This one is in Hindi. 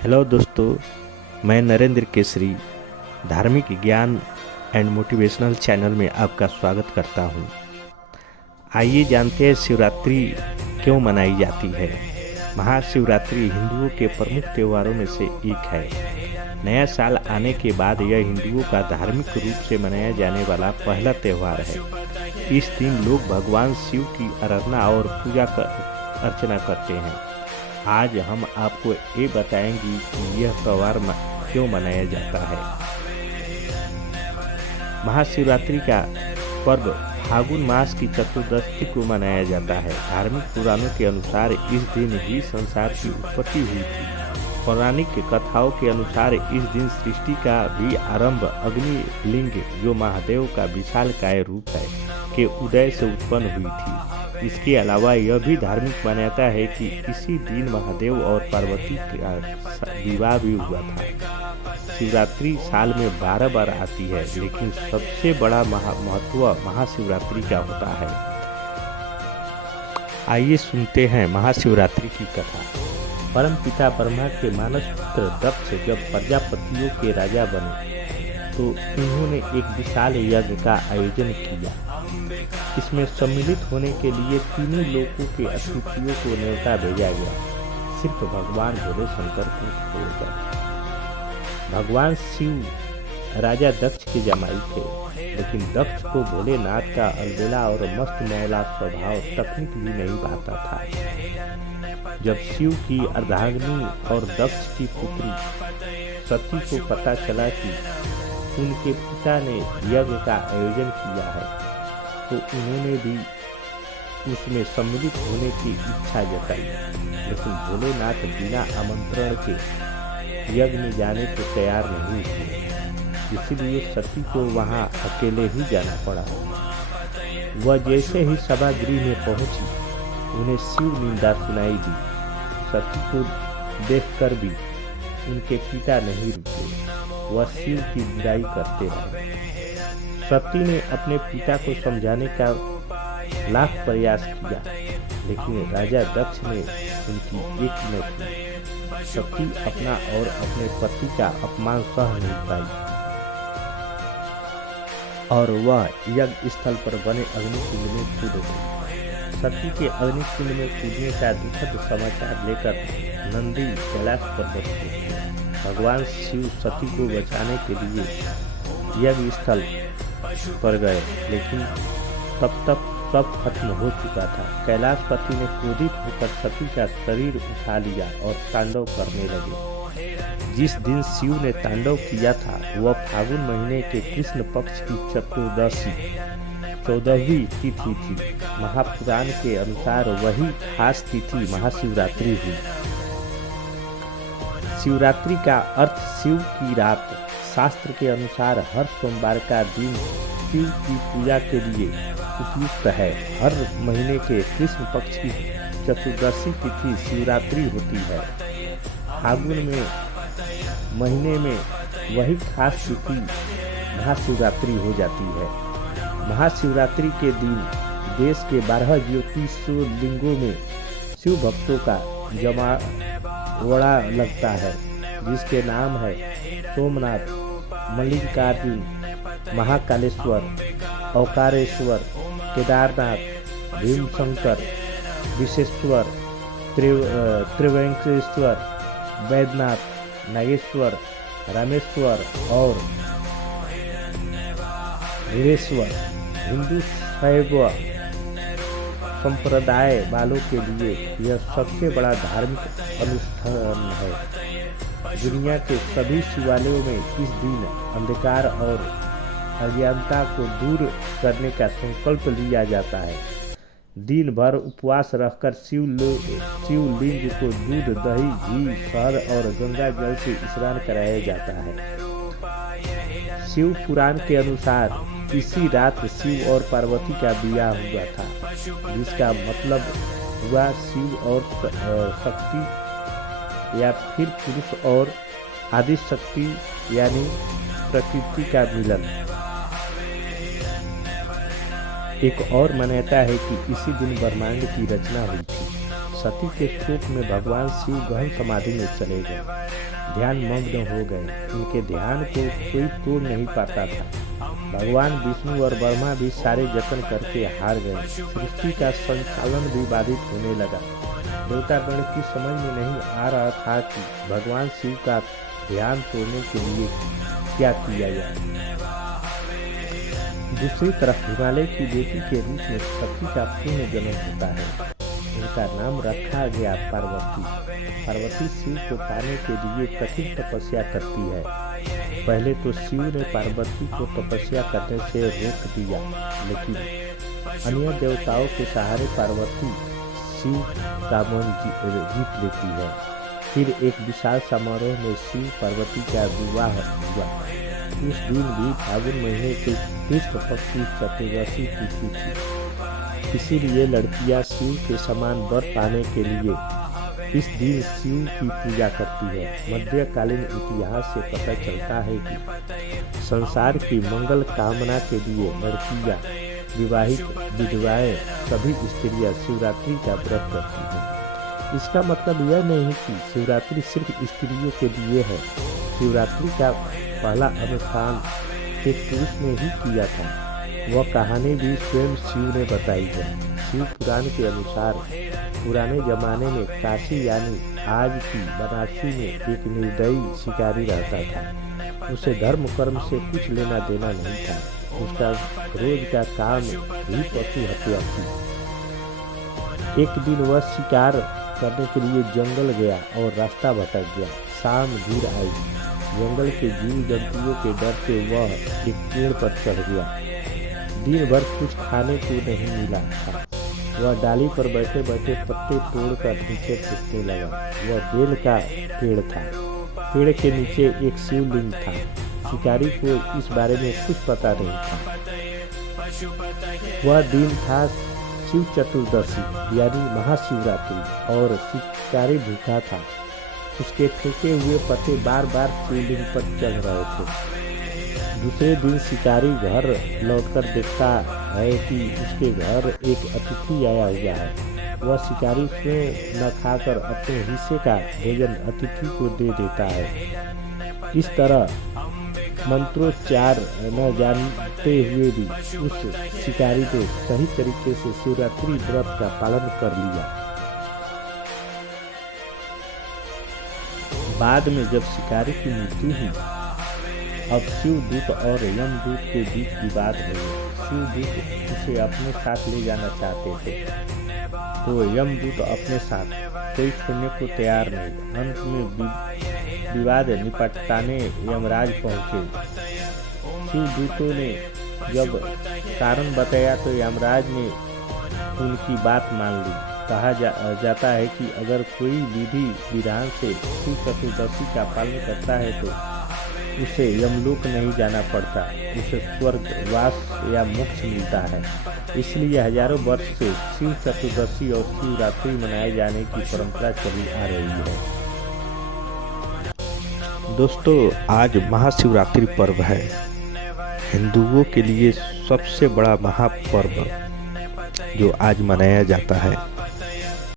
हेलो दोस्तों, मैं नरेंद्र केसरी धार्मिक ज्ञान एंड मोटिवेशनल चैनल में आपका स्वागत करता हूं। आइए जानते हैं शिवरात्रि क्यों मनाई जाती है। महाशिवरात्रि हिंदुओं के प्रमुख त्योहारों में से एक है। नया साल आने के बाद यह हिंदुओं का धार्मिक रूप से मनाया जाने वाला पहला त्यौहार है। इस दिन लोग भगवान शिव की आराधना और पूजा अर्चना करते हैं। आज हम आपको ये बताएंगे कि यह त्यौहार क्यों मनाया जाता है। महाशिवरात्रि का पर्व फागुन मास की चतुर्दशी को मनाया जाता है। धार्मिक पुराणों के अनुसार इस दिन ही संसार की उत्पत्ति हुई थी। पौराणिक कथाओं के अनुसार इस दिन सृष्टि का भी आरंभ अग्नि लिंग, जो महादेव का विशालकाय रूप है, के उदय से उत्पन्न हुई थी। इसके अलावा यह भी धार्मिक मान्यता है कि इसी दिन महादेव और पार्वती का विवाह भी हुआ था। शिवरात्रि साल में 12 बार आती है, लेकिन सबसे बड़ा महत्व महाशिवरात्रि का होता है। आइए सुनते हैं महाशिवरात्रि की कथा। परम पिता ब्रह्मा के मानस पुत्र दक्ष जब प्रजापतियों के राजा बने तो इन्होंने एक विशाल यज्ञ का आयोजन किया। इसमें सम्मिलित होने के लिए तीनों लोकों के अतिथियों को न्योता भेजा गया, सिर्फ भगवान भोले शंकर को छोड़कर। भगवान शिव राजा दक्ष के जमाई थे, लेकिन दक्ष को भोलेनाथ का अलबेला और मस्त मौला स्वभाव तकनीक भी नहीं पाता था। जब शिव की अर्धांगिनी और दक्ष की पुत्री सती को पता चला कि उनके पिता ने यज्ञ का आयोजन किया है, तो उन्होंने भी उसमें सम्मिलित होने की इच्छा जताई, लेकिन भोलेनाथ बिना आमंत्रण के यज्ञ में जाने को तैयार नहीं थे। इसीलिए सती को वहां अकेले ही जाना पड़ा। वह जैसे ही सभागृह में पहुंची, उन्हें शिव निंदा सुनाई दी। सती को देखकर भी उनके पिता नहीं रुके, वह शिव की बुराई करते रहे। सती ने अपने पिता को समझाने का लाख प्रयास किया, लेकिन राजा दक्ष ने उनकी एक न की। सती अपना और अपने पति का अपमान सह नहीं पाई और वह यज्ञ स्थल पर बने अग्निकुंड में कूद गई। सती के अग्निकुंड में कूदने का दुखद समाचार लेकर नंदी कैलाश पर पहुंचे। भगवान शिव सती को बचाने के लिए यज्ञ स्थल पर गए, लेकिन तब तक सब खत्म हो चुका था। कैलाशपति ने क्रोधित होकर सती का शरीर उठा लिया और तांडव करने लगे। जिस दिन शिव ने तांडव किया था वह फागुन महीने के कृष्ण पक्ष की चतुर्दशी 14वीं तिथि थी। महापुराण के अनुसार वही खास तिथि महाशिवरात्रि हुई। शिवरात्रि का अर्थ शिव की रात। शास्त्र के अनुसार हर सोमवार का दिन शिव की पूजा के लिए उपयुक्त है। हर महीने के कृष्ण पक्ष की चतुर्दशी तिथि शिवरात्रि होती है। फागुन में महीने में वही खास तिथि महाशिवरात्रि हो जाती है। महाशिवरात्रि के दिन देश के 12 ज्योतिर्लिंगों में शिव भक्तों का जमावड़ा लगता है, जिसके नाम है सोमनाथ, मल्लिकार्जुन, महाकालेश्वर, ओंकारेश्वर, केदारनाथ, भीमशंकर, विश्वेश्वर, त्रिवेंकटेश्वर, वैद्यनाथ, नागेश्वर, रामेश्वर और वीरेश्वर। हिंदू शैव संप्रदाय वालों के लिए यह सबसे बड़ा धार्मिक अनुष्ठान है। दुनिया के सभी शिवालयों में इस दिन अंधकार और अज्ञानता को दूर करने का संकल्प लिया जाता है। दिन भर उपवास रखकर शिवलिंग को दूध, दही, घी, शहद और गंगा जल से स्नान कराया जाता है। शिव पुराण के अनुसार इसी रात शिव और पार्वती का विवाह हुआ था, जिसका मतलब हुआ शिव और शक्ति या फिर पुरुष और आदि शक्ति यानी प्रकृति का मिलन। एक और मान्यता है कि इसी दिन ब्रह्मांड की रचना हुई थी। सती के शोक में भगवान शिव गहन समाधि में चले गए, ध्यान मग्न हो गए। उनके ध्यान को कोई तोड़ नहीं पाता था। भगवान विष्णु और ब्रह्मा भी सारे जतन करके हार गए। सृष्टि का संचालन भी बाधित होने लगा। देवतागण की समझ में नहीं आ रहा था कि भगवान शिव का ध्यान तोड़ने के लिए क्या किया जाए। दूसरी तरफ हिमालय की बेटी के रूप में सती का पुण्य जन्म होता है। उनका नाम रखा गया पार्वती। पार्वती शिव को पाने के लिए कठिन तपस्या करती है। पहले तो शिव ने पार्वती को तपस्या करने से रोक दिया, लेकिन अन्य देवताओं के सहारे पार्वती शिव का मन जीत लेती है। फिर एक विशाल समारोह में शिव पार्वती का विवाह हुआ। उस दिन भी फागुन महीने के कृष्ण पक्ष की चतुर्दशी तिथि थी। इसीलिए लड़कियां शिव के समान वर पाने के लिए इस दिन शिव की पूजा करती है। मध्यकालीन इतिहास से पता चलता है कि संसार की मंगल कामना के लिए लड़कियां, विवाहित विधवाएं, सभी स्त्रियां शिवरात्रि का व्रत करती हैं। इसका मतलब यह नहीं कि शिवरात्रि सिर्फ स्त्रियों के लिए है। शिवरात्रि का पहला अनुष्ठान एक पुरुष ने ही किया था। वह कहानी भी स्वयं शिव ने बताई है। शिव पुराण के अनुसार पुराने जमाने में काशी यानी आज की बनारसी में एक निर्दयी शिकारी रहता था। उसे धर्म कर्म से कुछ लेना देना नहीं था। उसका रोज का काम ही पशु हत्या थी। एक दिन वह शिकार करने के लिए जंगल गया और रास्ता भटक गया। शाम घिर आई। जंगल के जीव जंतुओं के डर से वह एक पेड़ पर चढ़ गया। दिन भर कुछ खाने को नहीं मिला था। वह डाली पर बैठे बैठे पत्ते तोड़कर नीचे फेंकने लगा। वह बेल का पेड़ था। पेड़ के नीचे एक शिवलिंग था। शिकारी को इस बारे में कुछ पता नहीं था। वह दिन था शिव चतुर्दशी यानी महाशिवरात्रि और शिकारी भूखा था। उसके फेंके हुए पत्ते बार बार शिवलिंग पर चढ़ रहे थे। दूसरे दिन शिकारी घर लौटकर देखता है कि उसके घर एक अतिथि आया हुआ है। वह शिकारी स्वयं न खाकर अपने हिस्से का भोजन अतिथि को दे देता है। इस तरह मंत्रोच्चार न जानते हुए भी उस शिकारी ने सही तरीके से शिवरात्रि व्रत का पालन कर लिया। बाद में जब शिकारी की मृत्यु हुई, अब शिवदूत और यमदूत के बीच विवाद हो गया। शिवदूत उसे अपने साथ ले जाना चाहते थे, तो यमदूत अपने साथ कोई छोड़ने को तैयार नहीं। अंत में विवाद निपटाने यमराज पहुंचे। शिवदूतों ने जब कारण बताया तो यमराज ने उनकी बात मान ली। कहा जाता है कि अगर कोई विधि विधान से शिव चतुर्दशी का पालन करता है तो उसे यमलोक नहीं जाना पड़ता, उसे स्वर्गवास या मोक्ष मिलता है। इसलिए हजारों वर्ष से शिव चतुर्दशी और शिवरात्रि मनाए जाने की परंपरा चली आ रही है। दोस्तों, आज महाशिवरात्रि पर्व है। हिंदुओं के लिए सबसे बड़ा महापर्व जो आज मनाया जाता है।